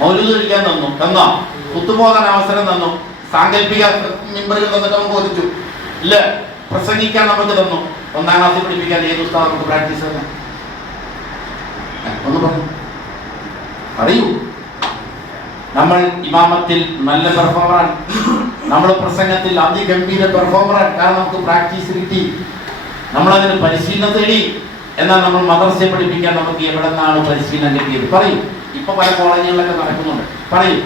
മൗലൂദ് കഴിക്കാൻ തന്നോ, കുത്തുപോകാൻ അവസരം തന്നു, സാങ്കല്പിക മിമ്പറിൽ തന്നിട്ട് നമുക്ക് ബോധിച്ചു ഇല്ല, പ്രസംഗിക്കാൻ നമുക്ക് തന്നു. 1ാം ക്ലാസ്സിൽ പഠിപ്പിക്കാൻ ഏത് ഉസ്താദ് നമുക്ക് പ്രാക്ടീസ് തന്നെ ഒന്ന് പറയൂ. നമ്മൾ ഇമാമത്തിൽ നല്ല പെർഫോമറാണ്, നമ്മൾ പ്രസംഗത്തിൽ അതിഗംഭീര പെർഫോമറാണ്. കാരണം നമുക്ക് പ്രാക്ടീസ് കിട്ടി, നമ്മളതിന് പരിശീലനം തേടി. എന്നാൽ നമ്മൾ മദ്രസയെ പഠിപ്പിക്കാൻ നമുക്ക് എവിടെ നിന്നാണ് പരിശീലനം കിട്ടിയത്? പറയൂ. ഇപ്പൊ പല കോളേജുകളിലൊക്കെ നടക്കുന്നുണ്ട്. പറയൂ.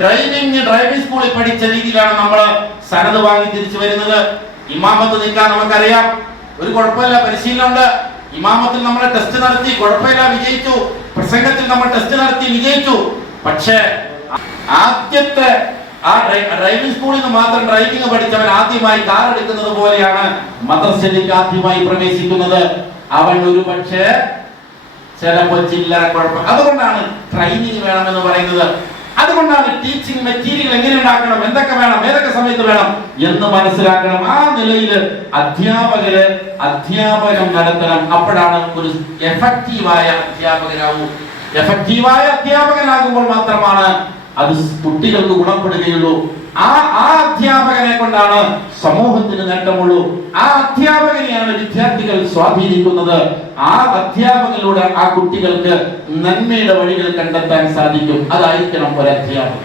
ഡ്രൈവിംഗ് സ്കൂളിൽ പഠിച്ച രീതിയിലാണ് നമ്മൾ സനത് വാങ്ങി തിരിച്ചു വരുന്നത്. ഇമാമത്ത് നിൽക്കാൻ നമുക്കറിയാം, ഒരു കുഴപ്പമില്ല, പരിശീലനമുണ്ട്. ഇമാമത്തിൽ നമ്മൾ ടെസ്റ്റ് നടത്തി, കുഴപ്പമില്ല, വിജയിച്ചു. പ്രസംഗത്തിൽ നമ്മൾ ടെസ്റ്റ് നടത്തി, വിജയിച്ചു. പക്ഷേ ആദ്യത്തെ ആ ഡ്രൈവിംഗ് സ്കൂളിൽ നിന്ന് മാത്രം ഡ്രൈവിംഗ് പഠിച്ചവൻ ആദ്യമായി കാർ എടുക്കുന്നത് പോലെയാണ് മദ്രസയിലേക്ക് ആദ്യമായി പ്രവേശിക്കുന്നത്. അവൻ ഒരു പക്ഷേ ചിലപ്പോൾ ചില്ലറ കുഴപ്പം. അതുകൊണ്ടാണ് ട്രെയിനിങ് വേണമെന്ന് പറയുന്നത്. അതുകൊണ്ടാണ് ടീച്ചിങ് മെറ്റീരിയൽ എങ്ങനെ ഉണ്ടാക്കണം, എന്തൊക്കെ വേണം, ഏതൊക്കെ സമയത്ത് വേണം എന്ന് മനസ്സിലാക്കണം. ആ നിലയിൽ അധ്യാപകം നടത്തണം. അപ്പോഴാണ് ഒരു എഫക്റ്റീവായ അധ്യാപകനാകുമ്പോൾ മാത്രമാണ് അത് കുട്ടികൾക്ക് ഗുണപ്പെടുകയുള്ളൂ. ആ അധ്യാപകനെ കൊണ്ടാണ് സമൂഹത്തിന് നേട്ടമുള്ളൂ. ആ അധ്യാപകനെയാണ് വിദ്യാർത്ഥികൾ സ്വാധീനിക്കുന്നത്. ആ അധ്യാപകനിലൂടെ ആ കുട്ടികൾക്ക് നന്മയുടെ വഴികൾ കണ്ടെത്താൻ സാധിക്കും. അതായിരിക്കണം ഒരു അധ്യാപകൻ.